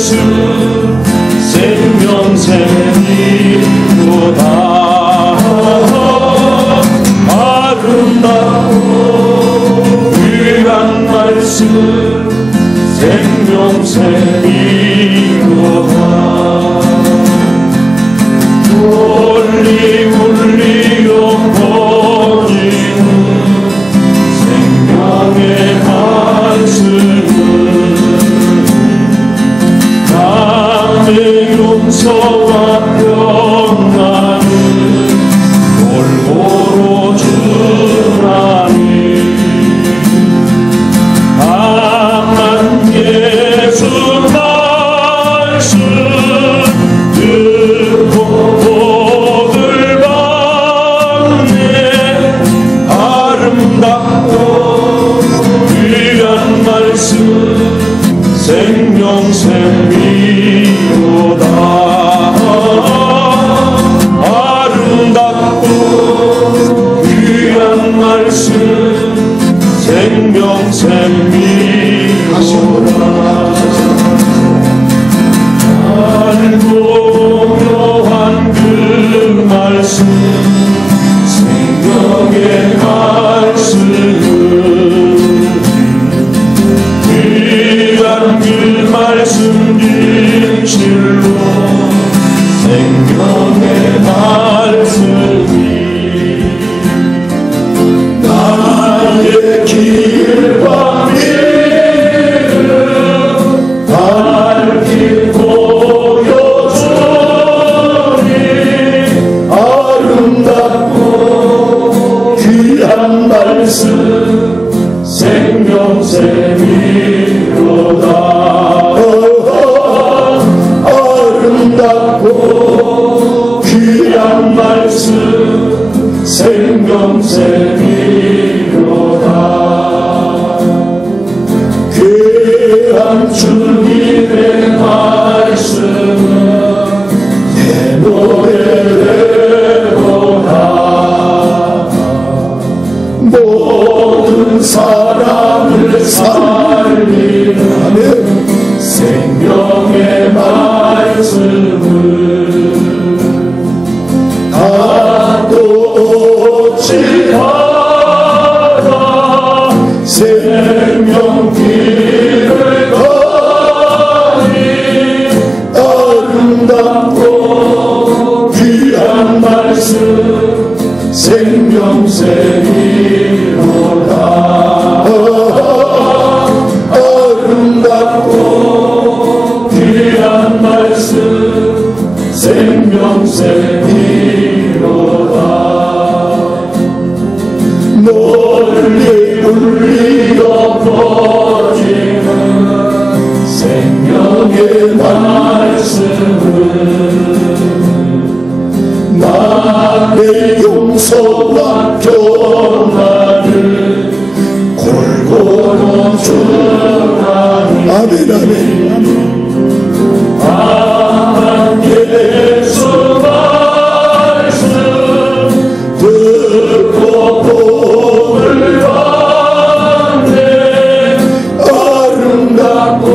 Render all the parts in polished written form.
말씀 생명샘이로다. 아름답고 귀한 말씀 생명샘이로다. 울리 울리며 퍼지는 생명의 말씀은 남의 용서와 평안을 골고루 주나니 강한 예수 말씀 듣고 복을 받네. 아름답고 귀한 말씀 생명샘이로다. 아름답고 귀한 말씀 생명샘이로다. 알고 묘한 그 말씀 생명의 말씀은 귀한 그 말씀 진실로 생명의 말씀이 나의 길과 미를 밝히 보여주니 아름답고 귀한 말씀 생명샘이로다. 아름답고 귀한 말씀 생명샘이로다. 귀한 주님의 말씀은 내 노래로다. 모든 사람을 살리는 생명의 말씀을 다 쫓지하라 생명 길을 가니 아름답고 귀한 말씀 생명샘이로다. 아름답고 귀한 말씀 생명샘이로다. 멀리 울리어 퍼지는 생명의 말씀은 나의 용서와 평안을 골고루 주나니 아멘 아멘 강한 예수 말씀 듣고 복을 받네. 아름답고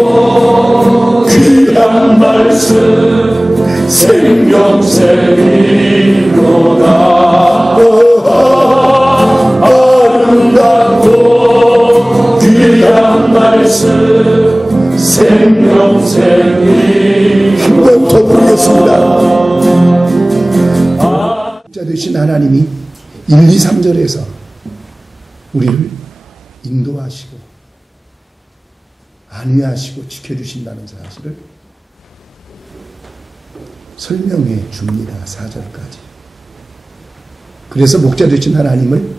귀한 말씀 생명샘이로다. 아름답고 귀한 말씀 생명샘이로다. 한번 더 부르겠습니다. 자 되신 하나님이 1, 2, 3절에서 우리를 인도하시고 안위하시고 지켜주신다는 사실을 설명해 줍니다. 4절까지. 그래서 목자 되신 하나님을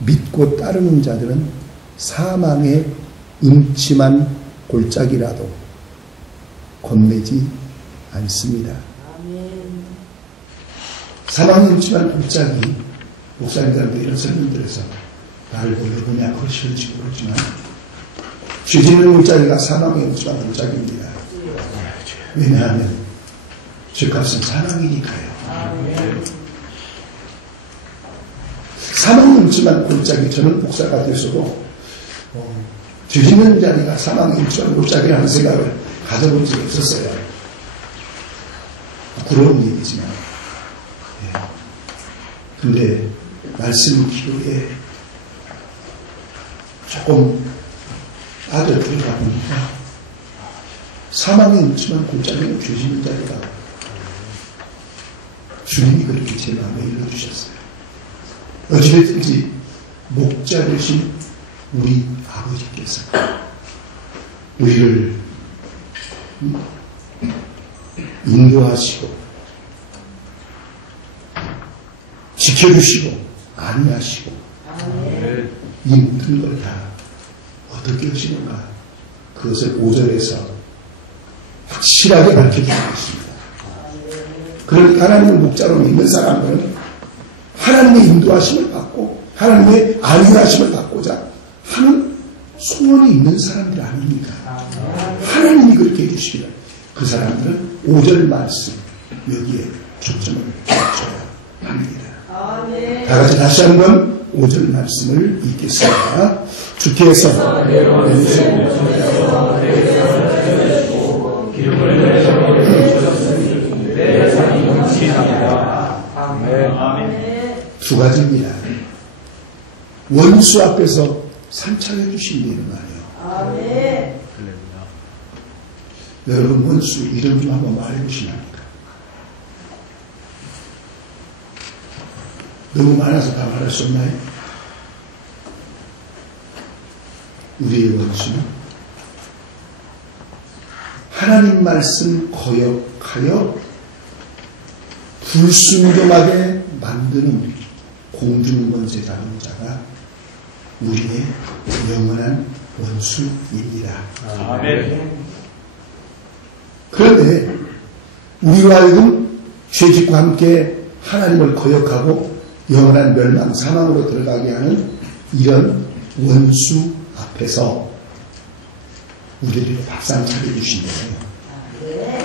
믿고 따르는 자들은 사망의 음침한 골짜기라도 겁내지 않습니다. 사망의 음침한 골짜기, 목사님들한테 이런 설명들에서 나를 보려보냐 그걸 싫은지 모르지만 죄짓는 골짜기가 사망의 음침한 골짜기입니다. 왜냐하면 죄값은 사망이니까요. 사망의 음침한 골짜기, 저는 목사가 되어서도 죄짓는 자리가 사망의 음침한 골짜기라는 생각을 가져본 적이 없었어요. 부러운 얘기지만. 예. 근데 말씀 기도에 조금 빠져들어가 보니까 사망이 있지만 골짜기는 죄짓는 자리다. 주님이 그렇게 제 마음에 일러주셨어요. 어찌됐든지 목자 되신 우리 아버지께서 우리를 인도하시고 지켜주시고 안위하시고 이 모든 걸 다 어떻게 하시는가, 그것을 5절에서 확실하게 밝혀주고 있습니다. 그러니까 하나님을 목자로 믿는 사람은 하나님의 인도하심을 받고 하나님의 안위하심을 받고자 하는 소원이 있는 사람들 아닙니까? 하나님이 그렇게 해주시기를 그 사람들은 5절 말씀 여기에 초점을 맞춰야 합니다. 다 같이 다시 한번 5절 말씀을 읽겠습니다. 주께서 두 가지입니다. 원수 앞에서 산창해 주신다는 말이에요. 여러분 원수 이름 좀 한번 말해보시랍니까? 너무 많아서 다 말할 수 없나요? 우리의 원수는 하나님 말씀 거역하여 불순종하게 만드는 공중권세 잡은 자가 우리의 영원한 원수입니다. 아멘. 그런데 우리와 하여금 죄짓과 함께 하나님을 거역하고 영원한 멸망, 사망으로 들어가게 하는 이런 원수 앞에서 우리를 밥상 차려주신 거예요.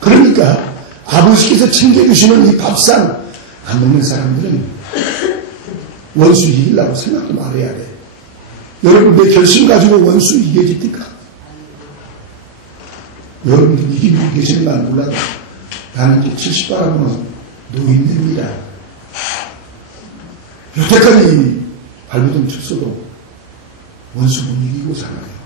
그러니까 아버지께서 챙겨주시는 이 밥상 안 먹는 사람들은 원수 이기려고 생각도 말해야 돼. 여러분 내 결심 가지고 원수 이겨집니까? 여러분들 이기고 계시는 건 몰라도 나는 이제 70바라고는 노인됩니다. 여태까지 발버둥 쳤어도 원수 못 이기고 살아요.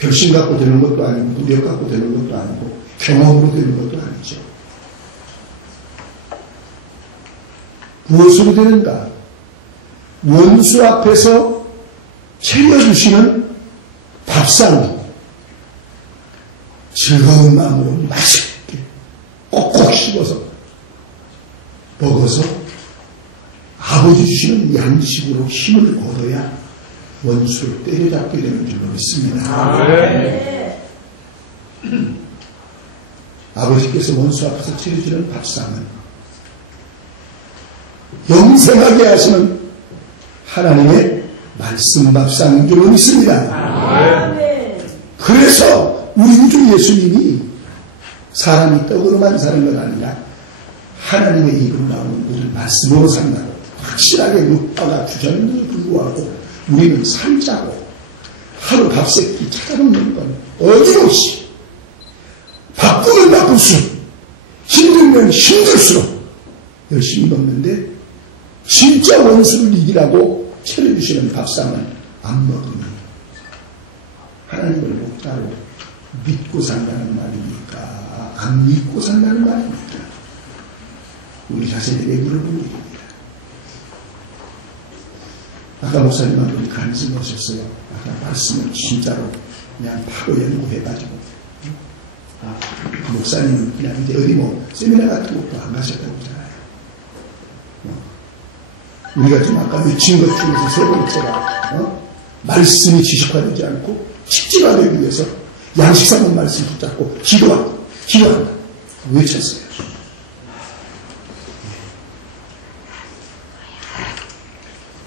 결심 갖고 되는 것도 아니고 노력 갖고 되는 것도 아니고 경험으로 되는 것도 아니죠. 무엇으로 되는가? 원수 앞에서 챙겨주시는 밥상, 즐거운 마음으로 맛있게 꼭꼭 씹어서 먹어서 아버지 주시는 양식으로 힘을 얻어야 원수를 때려잡게 되는 줄로 믿습니다. 아버지께서 원수 앞에서 차려주는 밥상은 영생하게 하시는 하나님의 말씀 밥상인 줄로 믿습니다. 그래서 우리 구주 예수님이 사람이 떡으로만 사는 건 아니라 하나님의 입으로 나오는 모든 말씀으로 산다고 확실하게 묵다가 주셨는데도 불구하고 우리는 살자고 하루 밥새끼 찾아먹는 건 어김없이 바쁘면 바쁠수록 힘들면 힘들수록 열심히 먹는데 진짜 원수를 이기라고 차려주시는 밥상은 안 먹으니 하나님을 목자로 믿고 산다는 말입니까? 안 믿고 산다는 말입니까? 우리 자신에게 물어보는 일입니다. 아까 목사님한테 간증 하셨어요. 아까 말씀을 진짜로 그냥 바로 연구해가지고 목사님은 그냥 이제 어디 뭐 세미나 같은 것도 안 가셨다고 하잖아요. 우리가 지금 아까 외친 것 중에서 세 번째가 말씀이 지식화되지 않고 식지화되기 위해서 양식상은 말씀 붙잡고 기도한다 외쳤어요.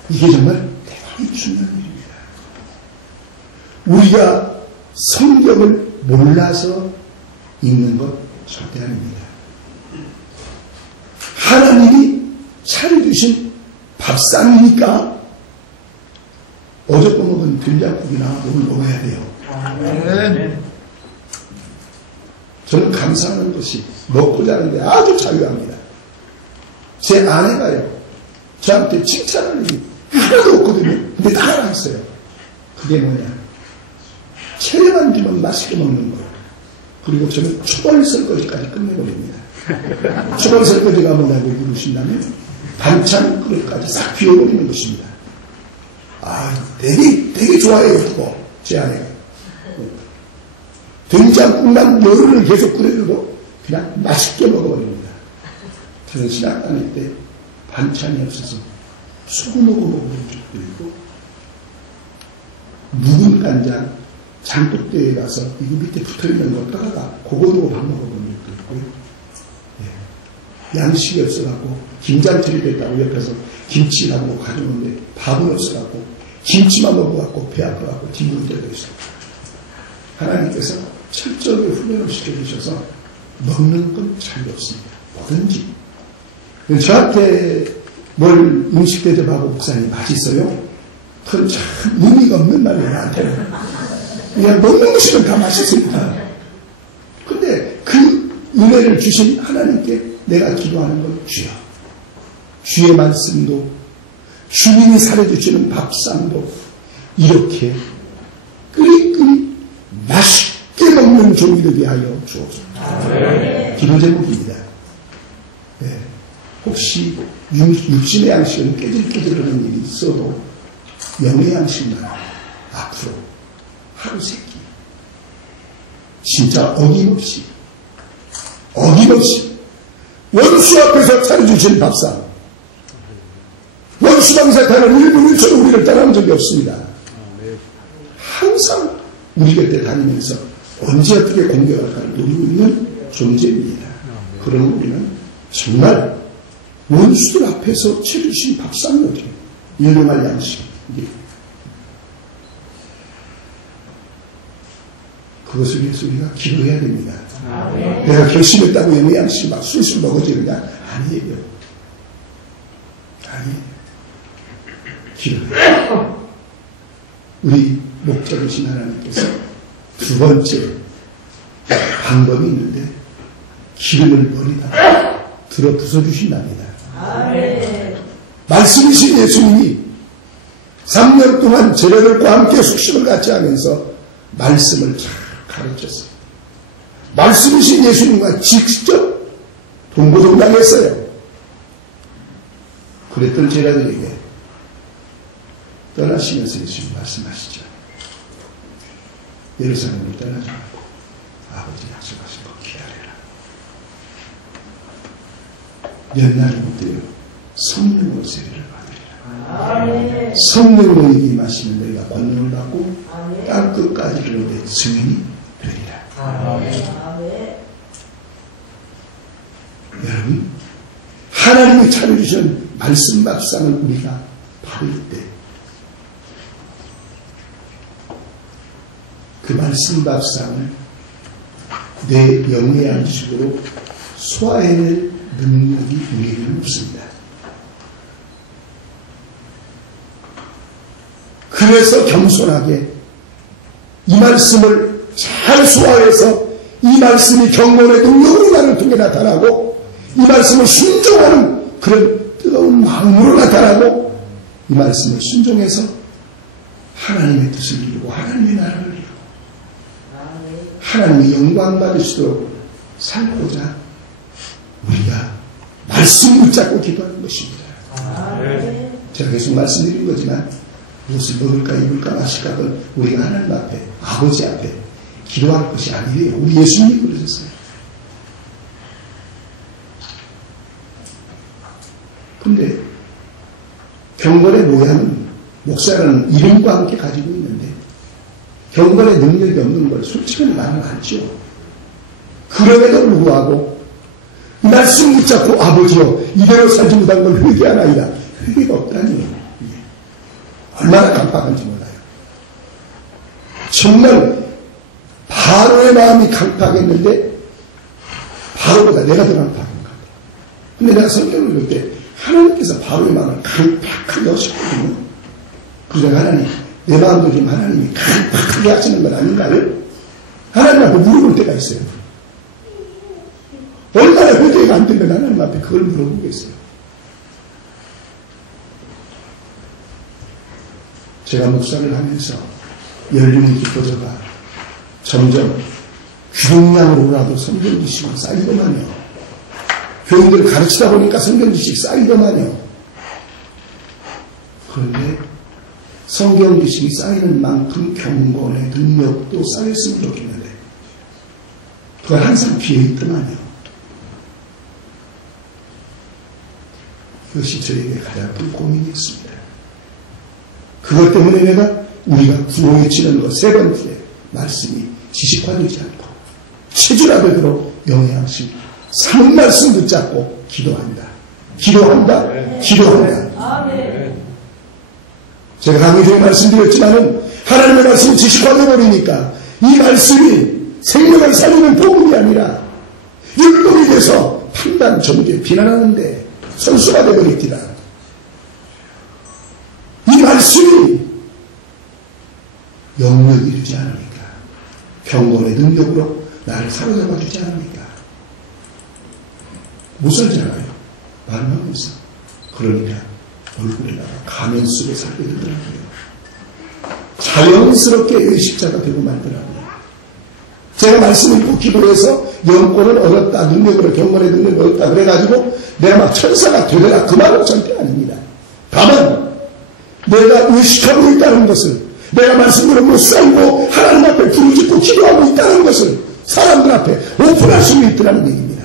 이게 정말 대단히 중요한 일입니다. 우리가 성경을 몰라서 읽는 것 절대 아닙니다. 하나님이 차려주신 밥상이니까 어저께 먹은 된장국이나 뭘 먹어야 돼요. 저는 감사하는 것이 먹고 자는데 아주 자유합니다. 제 아내가요, 저한테 칭찬할 일이 하나도 없거든요. 근데 다 하나 있어요. 그게 뭐냐? 채만 주면 맛있게 먹는 거예요. 그리고 저는 초벌 설거지까지 끝내버립니다. 초벌 설거지가 뭐냐고 물으신다면 반찬 그릇까지 싹 비워버리는 것입니다. 되게 좋아해요, 그거. 제 아내가. 된장국만 열흘을 계속 끓여줘도 그냥 맛있게 먹어버립니다. 저는 신학 다닐 때 반찬이 없어서 소금하고 먹어본 적도 있고, 묵은 간장 장독대에 가서 이거 밑에 붙어있는 거 떠다가 그거로 밥 먹어본 적도 있고요. 양식이 없어갖고 김장철이 됐다고 옆에서 김치라고 가져오는데 밥은 없어갖고 김치만 먹어갖고 배 아파갖고 뒹굴 때도 있어요. 하나님께서 철저하게 훈련을 시켜주셔서 먹는 건 차이 없습니다. 뭐든지. 저한테 뭘 음식 대접하고 목사님 맛있어요? 그건 참 의미가 없는 말이에요, 나한테는. 그냥 먹는 것이면 다 맛있습니다. 근데 그 은혜를 주신 하나님께 내가 기도하는 건 주여. 주의 말씀도, 주님이 살려주시는 밥상도 이렇게 끓이끓이 맛있게 먹는 종이 되게 하여 주옵소서. 기도 제목입니다. 네. 혹시 육신의 양식은 깨질깨질하는 일이 있어도 영의 양식만 앞으로 하루 세끼 진짜 어김없이 원수 앞에서 차려주신 밥상, 원수방사탄은 1분 1초도 우리를 떠난 적이 없습니다. 항상 우리 곁에 다니면서 언제 어떻게 공격할까를 노리고 있는 존재입니다. 그러면 우리는 정말 원수들 앞에서 차려주신 밥상이죠. 일용할 양식. 그것을 위해서 우리가 기도해야 됩니다. 내가 결심했다고 영의 양식 막 술술 먹어지느냐? 아니에요. 기도해야 우리 목적이신 하나님께서 두 번째 방법이 있는데 기름을 머리다 들어 부숴주신답니다. 말씀이신 예수님이 3년 동안 제자들과 함께 숙식을 같이 하면서 말씀을 잘 가르쳤어요. 말씀이신 예수님과 직접 동고동락했어요. 그랬던 제자들에게 떠나시면서 예수님 말씀하시죠. 예루살렘을 떠나지 말고 아버지 약속하신 것 기다려라. 연날이 못되어 성령으로 세례를 받으리라. 성령으로 임하시면 너희가 권능을 받고 땅 끝까지 이르되 증인이 되리라. 여러분, 하나님이 차려주신 말씀 밥상을 우리가 받을 때 그 말씀 밥상을 내 영의 양식으로 소화해낼 능력이 우리에게는 없습니다. 그래서 겸손하게 이 말씀을 잘 소화해서 이 말씀이 경건의 능력으로 나를 통해 나타나고 이 말씀을 순종하는 그런 뜨거운 마음으로 나타나고 이 말씀을 순종해서 하나님의 뜻을 이루고 하나님의 나라를 이루고 하나님의 영광 받으시도록 살고자 우리가 말씀 붙잡고 기도하는 것입니다. 제가 계속 말씀드린 거지만 무엇을 먹을까 입을까 마실까 그건 우리가 하나님 앞에 아버지 앞에 기도할 것이 아니에요. 우리 예수님이 그러셨어요. 근데 경건의 모양은 목사라는 이름과 함께 가지고 있는데 경건의 능력이 없는 걸 솔직히 말은 않죠. 그럼에도 불구하고 말씀 붙잡고 아버지여 이대로 살지 못한 걸 회개하나이다. 회개가 없다니요. 얼마나 강팍한지 몰라요. 정말 바로의 마음이 강팍했는데 바로보다 내가 더 강팍한 것 같아요. 근데 내가 성경을 읽을 때 하나님께서 바로의 마음을 강팍하게 하셨거든요. 그래서 하나님 내 마음도 좀 하나님이 강팍하게 하시는 건 아닌가요? 하나님 앞에 물어볼 때가 있어요. 얼마나 회개가 안 되면 하나님 앞에 그걸 물어보겠어요. 제가 목사를 하면서 연륜이 깊어져가 점점 귀동량으로라도 성경 지식이 쌓이더만요. 교인들을 가르치다 보니까 성경 지식이 쌓이더만요. 그런데 성경 지식이 쌓이는 만큼 경건의 능력도 쌓였으면 좋겠는데 그걸 항상 비어있더만요. 그것이 저에게 가장 큰 고민이었습니다. 그것 때문에 내가 우리가 구호에 치는 것 세 번째 말씀이 지식화되지 않고 체질화되도록 영양식 사는 말씀 붙잡고 기도한다. 기도한다. 기도한다. 제가 강의 중에 말씀드렸지만은 하나님의 말씀이 지식화되어 버리니까 이 말씀이 생명을 살리는 복음이 아니라 율법이 돼서 판단, 정죄, 비난하는데 선수가 되어버렸기다. 이 말씀이 영역이 되지 않으니까 경건의 능력으로 나를 사로잡아 주지 않으니까 못 살잖아요. 말하면서. 그러니까 얼굴에다가 가면 쓰고 살게 되더라고요. 자연스럽게 십자가 되고 말더라고요. 제가 말씀 읽고 기도해서 영권을 얻었다, 능력으로 경건의 능력을 얻었다 그래가지고 내가 막 천사가 되더라 그 말은 절대 아닙니다. 다만 내가 의식하고 있다는 것을, 내가 말씀으로 못 살고 하나님 앞에 부르짖고 기도하고 있다는 것을 사람들 앞에 오픈할 수 있더라는 얘기입니다.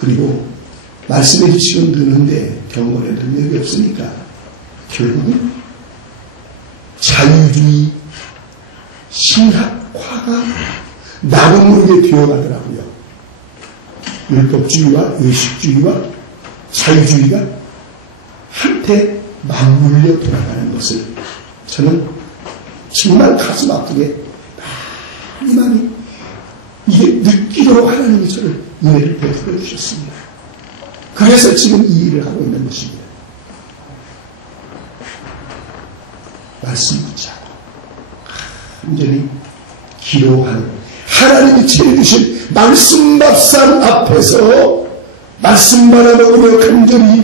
그리고 말씀의 지식은 드는데 경건의 능력이 없으니까 결국은 자유주의 신학화가 나도 모르게 되어가더라고요. 율법주의와 의식주의와 자유주의가 한테 맞물려 돌아가는 것을 저는 정말 가슴 아프게 많이 이게 느끼도록 하나님이 저를 은혜를 베풀어 주셨습니다. 그래서 지금 이 일을 하고 있는 것입니다. 말씀 붙잡고 완전히 기도하는 하나님이 차려주신 말씀밥상 앞에서 말씀만 먹으며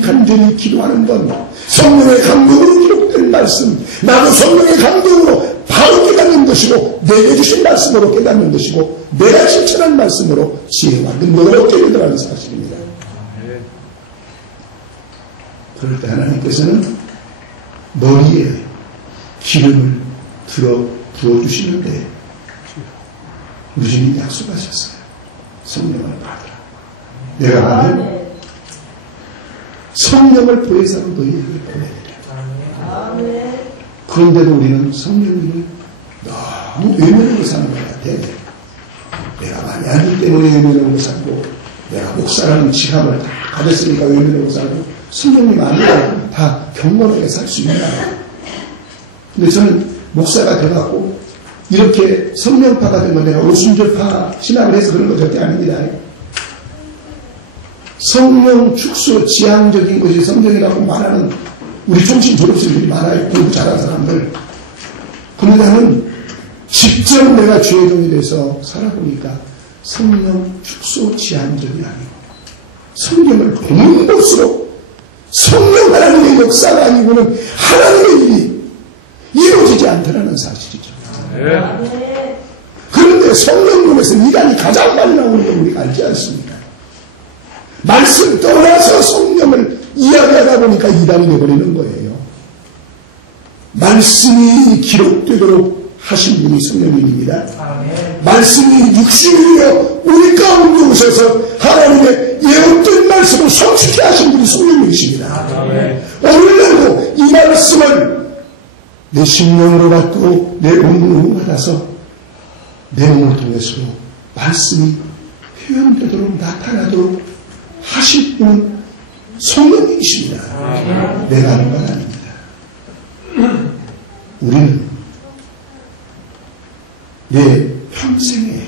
간절히 기도하는 것, 성령의 감동으로 기록된 말씀, 나도 성령의 감동으로 바로 깨닫는 것이고 내게 주신 말씀으로 깨닫는 것이고 내가 실천한 말씀으로 지혜와 능력을 얻게 되더라는 사실입니다. 그럴 때 하나님께서는 머리에 기름을 부어주시는데 우리 주님 약속하셨어요. 성령을 받으라. 내가 하면 성령을 보혜사로 너희에게 보내리라. 그런데도 우리는 성령님을 너무 외면으로 사는 것 같아. 내가 많이 알기 때문에 외면으로 살고, 내가 목사라는 직함을 다 가졌으니까 외면으로 살고, 성령님 아니라 다 경건하게 살 수 있나. 근데 저는 목사가 돼갖고 이렇게 성령파가 되면 내가 오순절파 신학을 해서 그런 거 절대 아닙니다. 성령 축소 지향적인 것이 성경이라고 말하는 우리 종신 졸업생들이 많아요. 공부 잘하는 사람들. 그런데 나는 직접 내가 주의 종이 돼서 살아보니까 성령 축소 지향적이 아니고 성경을 보는 것으로 성령 하나님의 역사가 아니고는 하나님의 일이 이루어지지 않더라는 사실이죠. 그런데 성령론에서 이단이 가장 많이 나오는 걸 우리가 알지 않습니까? 말씀 떠나서 성령을 이야기하다 보니까 이단이 되어버리는 거예요. 말씀이 기록되도록 하신 분이 성령님입니다. 말씀이 육신이여 우리 가운데 오셔서 하나님의 예언된 말씀을 성취케 하신 분이 성령님이십니다. 오늘날도 이 말씀을 내 심령으로 받고 내 온몸으로 받아서 내 몸을 통해서도 말씀이 표현되도록 나타나도록 하실 분은 성령님이십니다. 내가 하는 건 아닙니다. 우리는 내 평생에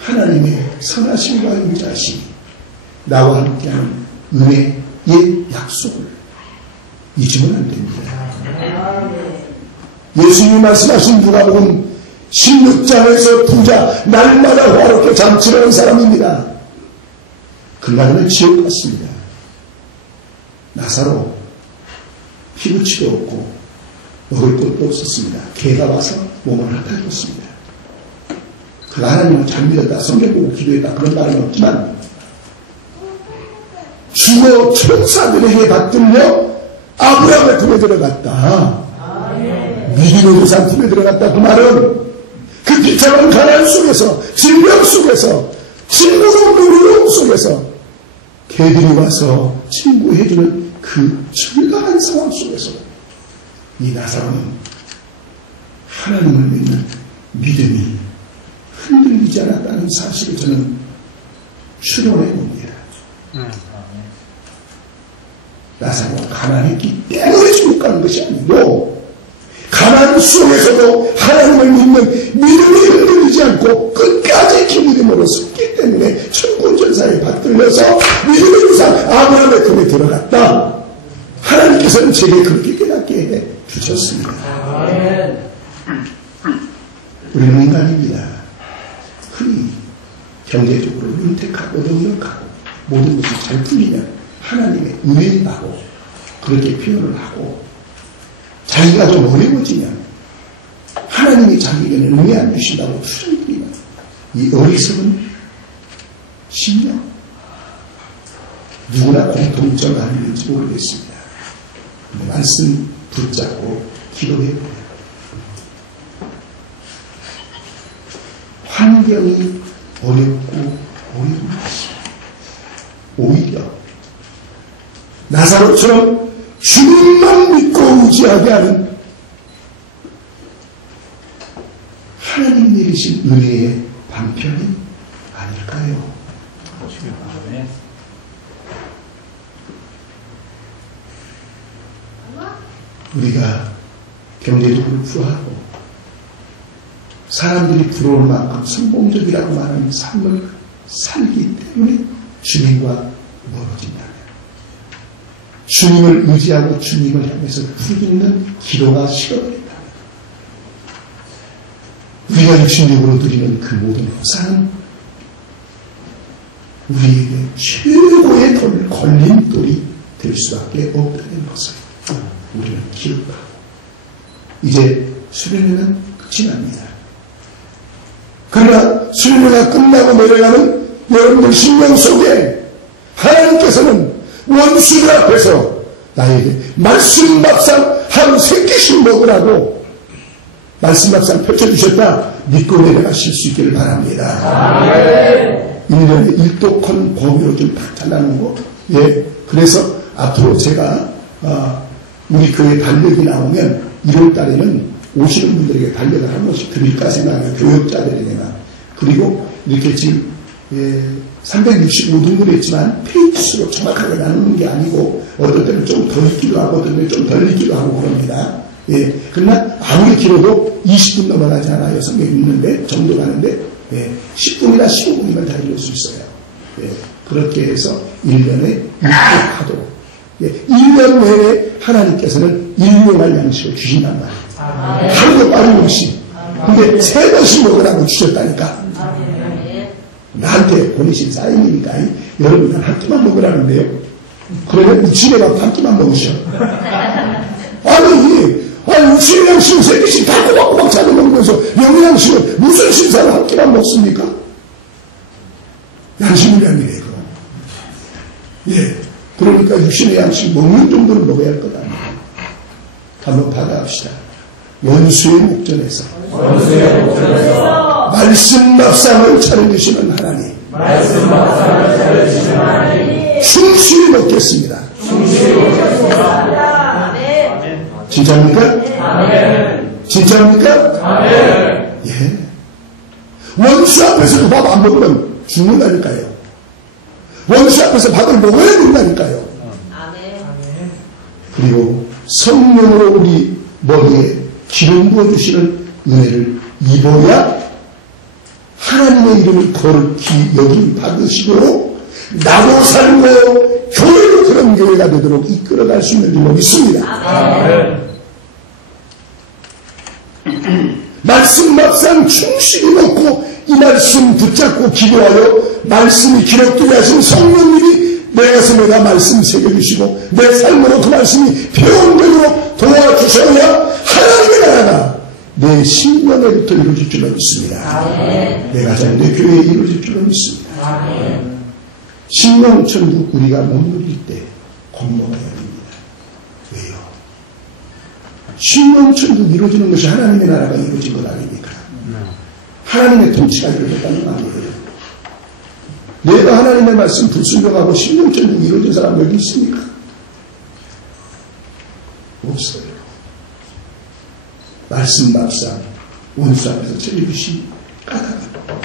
하나님의 선하심과 인자심이 나와 함께하는 은혜의 약속을 잊으면 안 됩니다. 예수님이 말씀하신 누가복음 16장에서 부자 날마다 화롭게 잔치를 하는 사람입니다. 그날은 지옥 같습니다. 나사로 피부치도 없고 먹을 것도 없었습니다. 개가 와서 몸을 핥아줬습니다. 그 하나님은 잘 믿었다, 성경 보고 기도했다, 그런 말은 없지만 죽어 천사들에게 받들려 아브라함의 품에 들어갔다. 믿음의 조상 품에 들어갔다. 그 말은 그 비참한 가난 속에서, 질병 속에서, 친구로 누리움 속에서 개들이 와서 친구해주는 그 철강한 상황 속에서 이 나사로는 하나님을 믿는 믿음이 흔들리지 않았다는 사실을 저는 추론해 봅니다. 나사로가 가난했기 때문에 지옥 가는 것이 아니고 가난 속에서도 하나님을 믿는 믿음이 흔들리지 않고 끝까지 그 믿음으로 섰기 때문에 천군천사에 받들려서 믿음의 조상 아브라함의 품에 들어갔다. 하나님께서는 제게 그렇게 깨닫게 해 주셨습니다. 우리는 인간입니다. 흔히 경제적으로 윤택하고 넉넉하고 모든 것이 잘 풀리면 하나님의 은혜라고 그렇게 표현을 하고, 자기가 좀 어려워지면 하나님이 자기에게는 은혜 안 주신다고 추정드리는 이 어리석은 심령, 누구나 공통점이 아닌지 모르겠습니다. 말씀 붙잡고 기도해보세요. 환경이 어렵고 어려운 것이 오히려 나사로처럼 주님만 믿고 의지하게 하는 하나님 내리신 은혜의 방편이 아닐까요? 우리가 경제적으로 부하고 사람들이 부러울 만큼 성공적이라고 말하는 삶을 살기 때문에 주님과 멀어진다면, 주님을 의지하고 주님을 향해서 부르짖는 기도가 식어버린다면, 우리가 육신적으로 드리는 그 모든 후사는 우리에게 최고의 걸림돌이 될 수밖에 없다는 것을 우리는 기억하고, 이제 수련회는 끝이 납니다. 그러나 수련회가 끝나고 내려가는 여러분들 심령 속에 하나님께서는 원수들 앞에서 나에게 말씀 밥상 한 3끼씩 먹으라고 말씀 밥상 펼쳐주셨다 믿고 내려가실 수 있기를 바랍니다. 1년에 1독헌 범위로 좀 딱 잘라놓은 거. 예, 그래서 앞으로 제가 우리 교회 달력이 나오면 1월달에는 오시는 분들에게 달력을 한 번씩 드릴까 생각해요. 교역자들에게만. 그리고 이렇게 지금 365등으로 했지만 페이지수로 정확하게 나누는 게 아니고 어떨 때는 좀 더 읽기도 하고 어떨 때는 좀 덜 읽기도 하고 그럽니다. 예, 그러나 아무리 길어도 20분 넘어가지 않아요. 성경 읽는데 정도 가는데 10분이나 15분이면 다 읽을 수 있어요. 예, 그렇게 해서 1년에 6독하도록 1년 내에 하나님께서는 일용할 양식을 주신단 말이에요. 하루도 빠른 음식. 근데 3번씩 먹으라고 주셨다니까. 나한테 보내신 사인이니까 여러분 한 끼만 먹으라는데요. 그러면 집에 가서 한 끼만 먹으셔. 아니 육신의 양식은 3개씩 다 꼬박꼬박 잡아 먹으면서 영의 양식은 무슨 신사를 한 끼만 먹습니까? 양식이라는 거. 예. 그러니까 육신의 양식 먹는 정도는 먹어야 할 것 아니에요. 한번 받아갑시다. 원수의 목전에서 말씀 밥상을 차려주시는 하나님, 충실히 먹겠습니다. 진짜입니까? 진짜입니까? 예. 원수 앞에서도 밥 안 먹으면 죽는다니까요. 원수 앞에서 밥을 먹어야 된다니까요. 그리고 성령으로 우리 머리에 기름 부어주시는 은혜를 입어야 하나님의 이름을 거룩히 여김 받으시고 나도 살고 교회도 교회가 되도록 이끌어갈 수 있는 줄로 믿습니다. 말씀 막상 충실히 놓고 이 말씀 붙잡고 기도하여 말씀이 기록되게 하신 성령님이 내 가슴에다 말씀 새겨주시고 내 삶으로 그 말씀이 표현되도록 도와주셔야 하나님의 나라가 내 신령에부터 이루어질 줄로 믿습니다. 내 가정, 내 교회에 이루어질 줄로 믿습니다. 신령천국 우리가 못 누릴 때 공모해야 됩니다. 왜요? 신령천국 이루어지는 것이 하나님의 나라가 이루어진 것 아닙니까? 하나님의 통치가 이루어졌다는 말이에요. 내가 하나님의 말씀 불순종하고 신령천국 이루어진 사람 여기 있습니까? 없어요. 말씀 막상 원수 앞에서 찔리듯이 까다롭고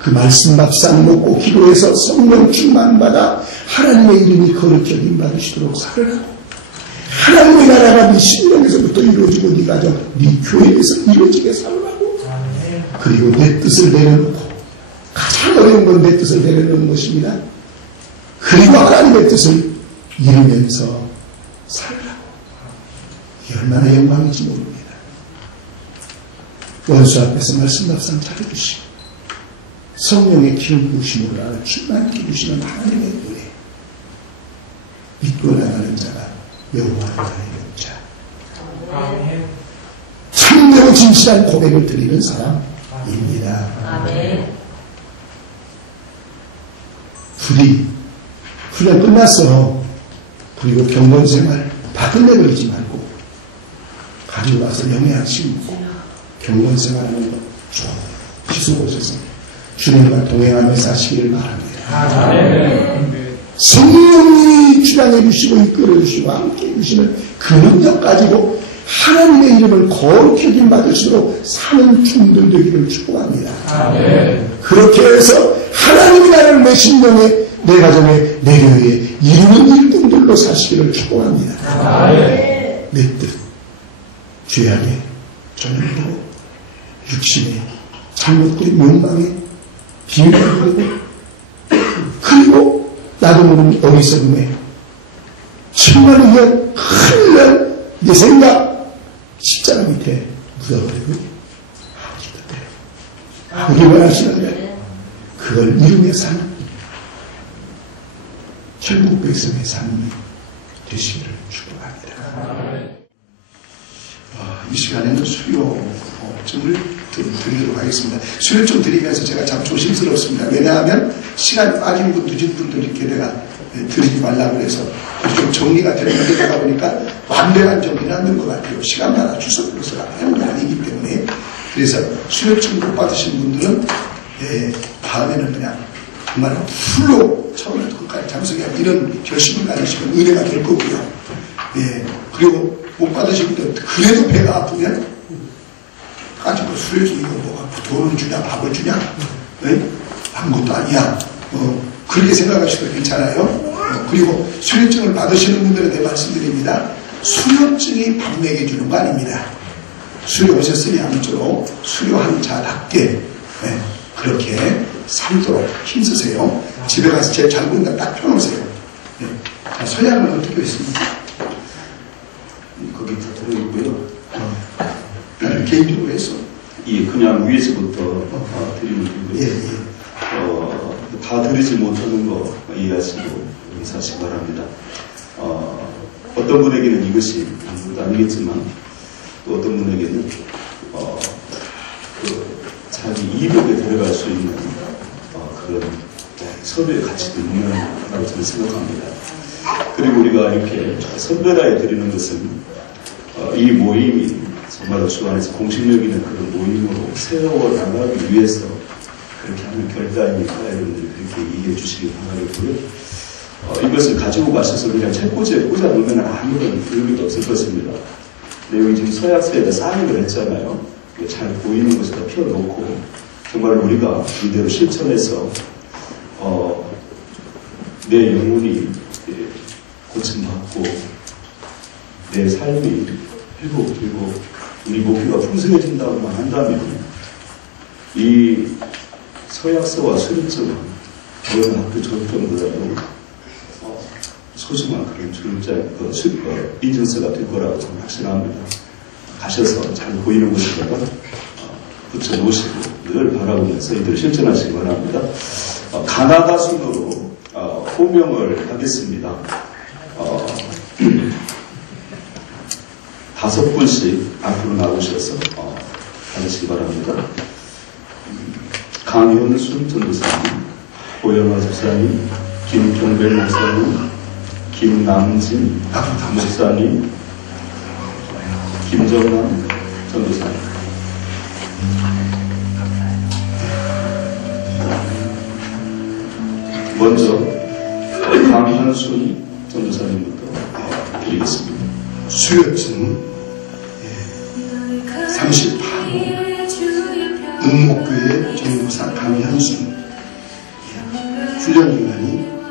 그 말씀 막상 먹고 기도해서 성령 충만받아 하나님의 이름이 거룩적인 받으시도록 살으라고 하나님의 나라가 네 신령에서부터 이루어지고 네 가정, 네 교회에서 이루어지게 살으라고 그리고 내 뜻을 내려놓고 가장 어려운 건 내 뜻을 내려놓는 것입니다. 그리고 하나님의 뜻을 이루면서 살으라고 이게 얼마나 영광인지 모릅니다. 원수 앞에서 말씀 막상 차려주시고 성령의 기름 부으심으로 나를 충만히 주시는 하나님의 은혜 믿고 나가는 자가 여호와의 나라의 영자 참되고 진실한 고백을 드리는 사람입니다. 부디 훈련 끝났어. 그리고 경건생활 다 끝내버리지 말고 가지고 와서 영양식 먹고 경건생활하는 것 좀 지속하셔서 주님과 동행하며 사시기를 바랍니다. 성령님이 주장해 주시고 이끌어 주시고 함께 해 주시는 그 능력 가지고 하나님의 이름을 거룩히 여김 받으시도록 사는 충들 되기를 축복합니다. 그렇게 해서 하나님의 나라를 내 신령에 내 가정에 내 교회에 이루는 일꾼들로 사시기를 축복합니다. 내 뜻 죄악에 전율되고 육신에 잘못된 욕망에 비밀되고 그리고 나도 모르는 어리석음에 정말 위한 큰일 내 생각 십자가 밑에 묻어버리고 아버지 원하시는데 그걸 이루며 사는 천국 백성의 삶이 되시기를 축복합니다. 이 시간에는 수요점을 드리도록 하겠습니다. 수요점 드리면서 제가 참 조심스럽습니다. 왜냐하면 시간 빠진 분, 늦은 분들 이렇게 내가 드리지 말라고 해서 좀 정리가 되는 문제다 보니까 완벽한 정리는 안 된 것 같아요. 시간마다 주석으로서가 하는 게 아니기 때문에. 그래서 수요점 못 받으신 분들은 다음에는 그냥 정말 풀로 처음부터 끝까지 참석해야 이런 결심을 가지시면 은혜가 될 거고요. 그리고 못 받으신 분들 그래도 배가 아프면 가지고 수요점 이거 뭐가 돈을 주냐 밥을 주냐 아무것도 아니야. 그렇게 생각하셔도 괜찮아요. 그리고 수료증을 받으시는 분들에게 말씀드립니다. 수료증이 밥 먹여주는 거 아닙니다. 수료 오셨으니 아무쪼록 수료한 자답게 그렇게 살도록 힘쓰세요. 집에 가서 제일 잘 보인다 딱 펴놓으세요. 자, 서양은 어떻게 했습니까? 거기 다 들어있고요. 개인적으로 했어. 예, 그냥 위에서부터 드리는 거고요. 다 드리지 못하는 거 이해하시고 사실 바랍니다. 어떤 분에게는 이것이 아무것도 아니겠지만 또 어떤 분에게는 자기 이복에 들어갈 수 있는 그런 서로의 가치도 있는 거라고 저는 생각합니다. 그리고 우리가 이렇게 선별하여 드리는 것은 이 모임이 정말로 주 안에서 공식력 있는 그런 모임으로 세워나가기 위해서 그렇게 하는 결단이니까 여러분들이 그렇게 이해해 주시기 바라겠고요. 이것을 가지고 가셔서 그냥 책꽂이에 꽂아놓으면 아무런 의미도 없을 것입니다. 근데 여기 지금 서약서에다 사인을 했잖아요. 잘 보이는 곳에다 펴놓고 정말 우리가 이대로 실천해서 내 영혼이 고침받고 내 삶이 회복되고 우리 목표가 풍성해진다고만 한다면 이 서약서와 수료증은 어느 학교 졸업정보다도 소중한 그런 인증서가 될 거라고 저는 확신합니다. 가셔서 잘 보이는 곳에다가 붙여놓으시고 늘 바라보면서 이들을 실천하시기 바랍니다. 가나다 순으로 호명을 하겠습니다. 5분씩 앞으로 나오셔서 하시기 바랍니다. 강현순 전도사님, 고영아 집사님, 김종백 목사님, 김남진 목사님, 김정남 전도사님. 먼저 강현순 전도사님부터 드리겠습니다. 수요증 38호 은목교회 전도사 강현순. 훈련기간이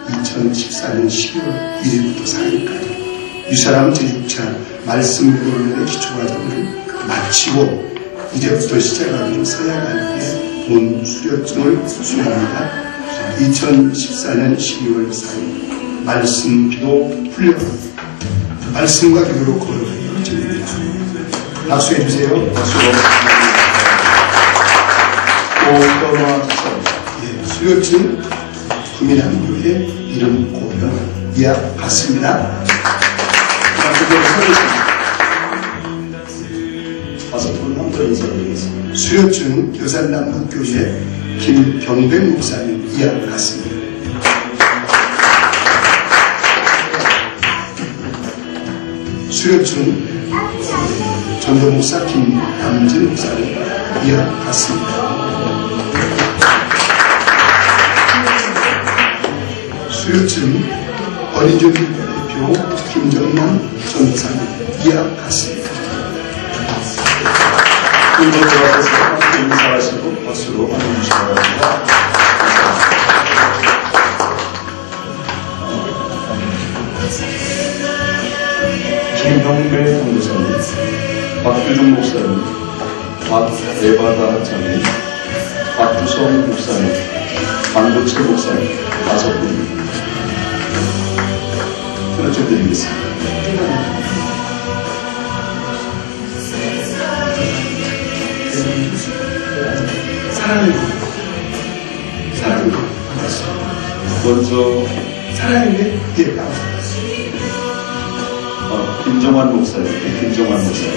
2014년 12월 1일부터 4일까지 유사람 제6차 말씀 교련의 기초과정을 마치고 이제부터 시작하기로 서야관에 본 수료증을 수료합니다. 2014년 12월 4일 말씀 기도 훈련, 말씀과 기도로 걸어가기로 드립니다. 박수해 주세요. 박수로. 수료증 구민항교회 이름 고명 예약 받습니다. 수료증 교산남북교회 김경백 목사님 예약 받습니다. 수료증 전도목사 김남진 목사님 예약 받습니다. 수료증 어린이집 대표 김정남 전도사님 예약 받습니다. 분들 앞에서 함께 인사하시고 박수로 환영해 주시기 바랍니다. 김형배 전도사님, 박규종 목사님, 박대바다 장님, 박주성 목사님, 강도채 목사님 5분 전화좀 드리겠습니다. 사랑해. 먼저 사랑해. 김정환 목사님, 김정환 목사님.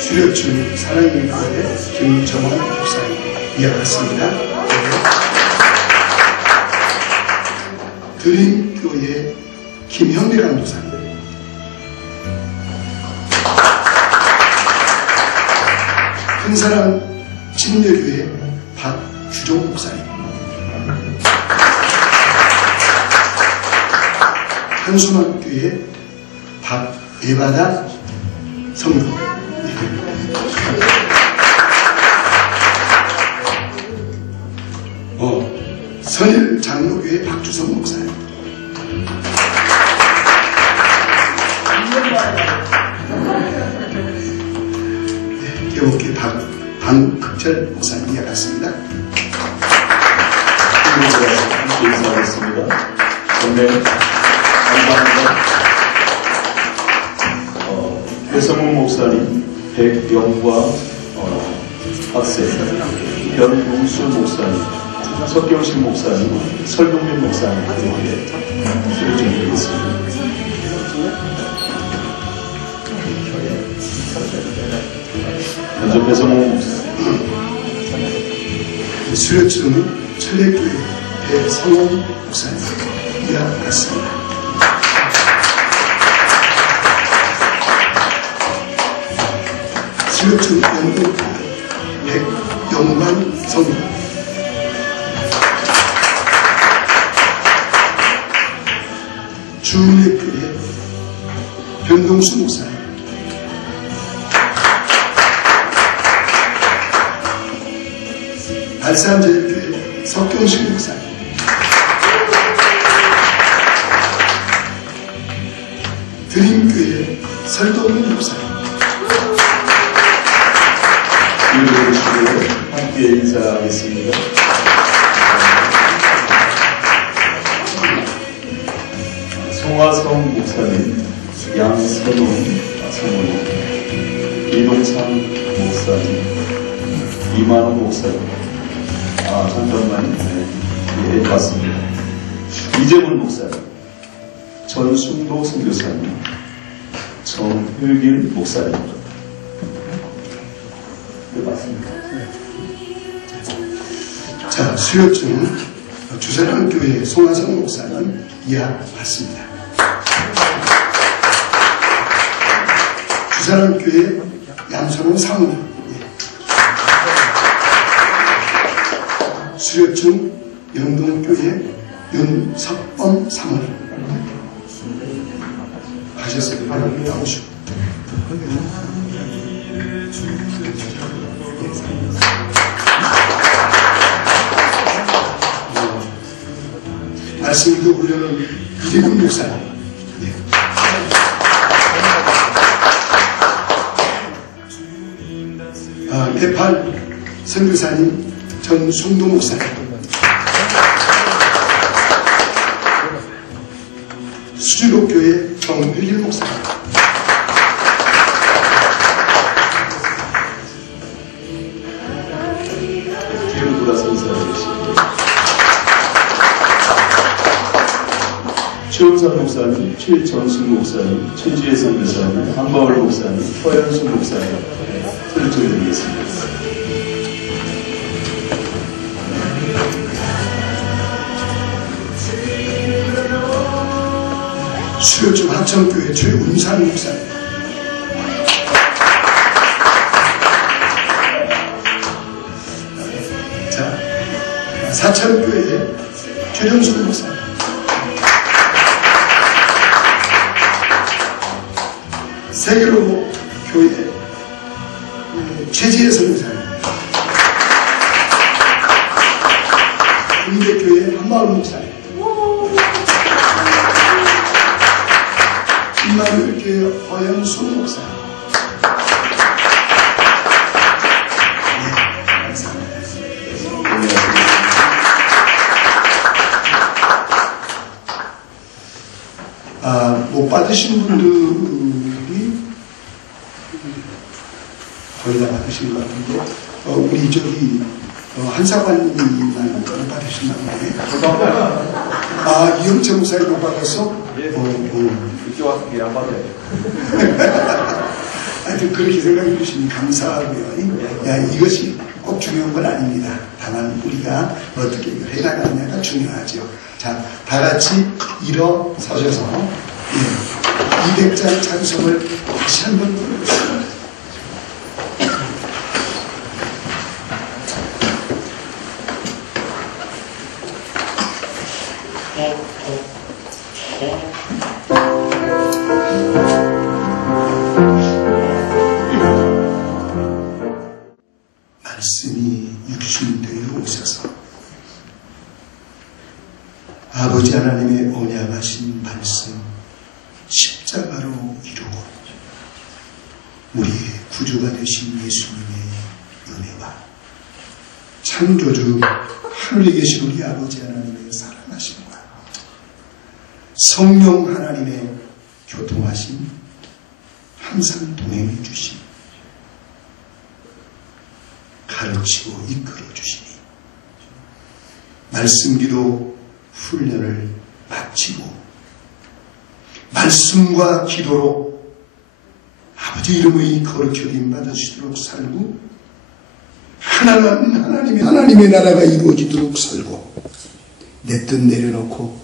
수료증 사랑의 교회 김정환 목사님 예약했습니다. 드림교회 김형배 강도사님. 큰사랑 진료교회 박주종 목사님. 한수막교회 박예바다 성도. 선일 장로교회 박주성 목사님. 개목교회 방극철 목사님 예약했습니다. 함께 인사하겠습니다. 정말 감사합니다. 배성훈 목사님, 백영과 학생, 변웅수 목사님, 석경식 목사님, 설동민 목사님 수료 좀 드리겠습니다. 먼저 배성훈 목사님. 수료증은 천례교회 배성훈 목사님 예약했습니다. 수료증 영동교회 백영관 성도. 주례교회 변동수 목사님. 발산제일교회 석경식 목사님. 드림교회 설동민 목사님. 함께 인사하겠습니다. 송화성 목사님, 양선원 사모님, 이동상 목사님, 이만호 목사님, 잠깐만, 네, 맞습니다. 이재문 목사님, 전순도 선교사님, 정효길 목사님. 네, 맞습니다. 자, 수요증 주사랑교회 송화성 목사님 이하 받습니다. 주사랑교회 양선원 사모님, 수료증 영동교회 윤석범 사모님 하셨어요. 나오시고. 말씀기도 훈련은 이대근 목사님. 네팔 선교사님 전송도 목사님. 수주로교회 정필길 목사님. 뒤로 돌아서 인사해 주시기. 최우산 목사님, 최전순 목사님, 최지혜 선교사님, 한바울 목사님, 허현수 목사님 소개드리겠습니다. 수요증 합천교회 최운산 목사님. 자, 사천교회 최정수 목사님. 세계로 교회 최지혜 선교사님. 국대교회 한마을 목사님. 임마누엘교회 허연수 목사님. 네, 감사합니다. 못 받으신 분들이 거의 다 받으신 것 같은데, 우리 저기 한사관님만 못 받으신다고 해. 이영채 목사님 못 받았어? 늦게 와서 일 안 받아요. 하여튼 그렇게 생각해 주시니 감사하고요. 이것이 꼭 중요한 건 아닙니다. 다만 우리가 어떻게 해나가느냐가 중요하죠. 자, 다 같이 일어서셔서 200장 찬송을 다시 한번 부르겠습니다. 말씀이 육신되어 오셔서 아버지 하나님의 언약하신 말씀 십자가로 이루고 우리의 구주가 되신 예수님의 은혜와 창조주 하늘에 계신 우리 아버지 하나님의 사랑하심과 성령 하나님의 교통하심 항상 동행해 주심 가르치고 이끌어 주시니 말씀기도 훈련을 마치고 말씀과 기도로 아버지 이름의 거룩히 받으시도록 살고 하나님의 나라가 이루어지도록 살고 내 뜻 내려놓고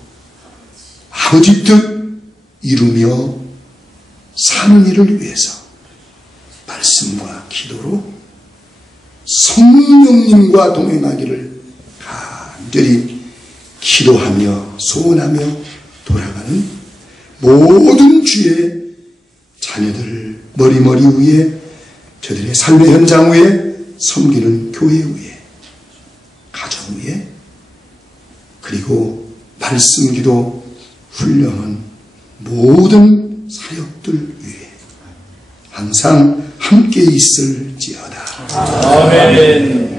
아버지 뜻 이루며 사는 일을 위해서 말씀과 기도로 성령님과 동행하기를 간절히 기도하며 소원하며 돌아가는 모든 주의 자녀들 머리머리 위에 저들의 삶의 현장 위에 섬기는 교회 위에 가정 위에 그리고 말씀기도 훈련은 모든 사역들 위에 항상 함께 있을지어다. 아멘.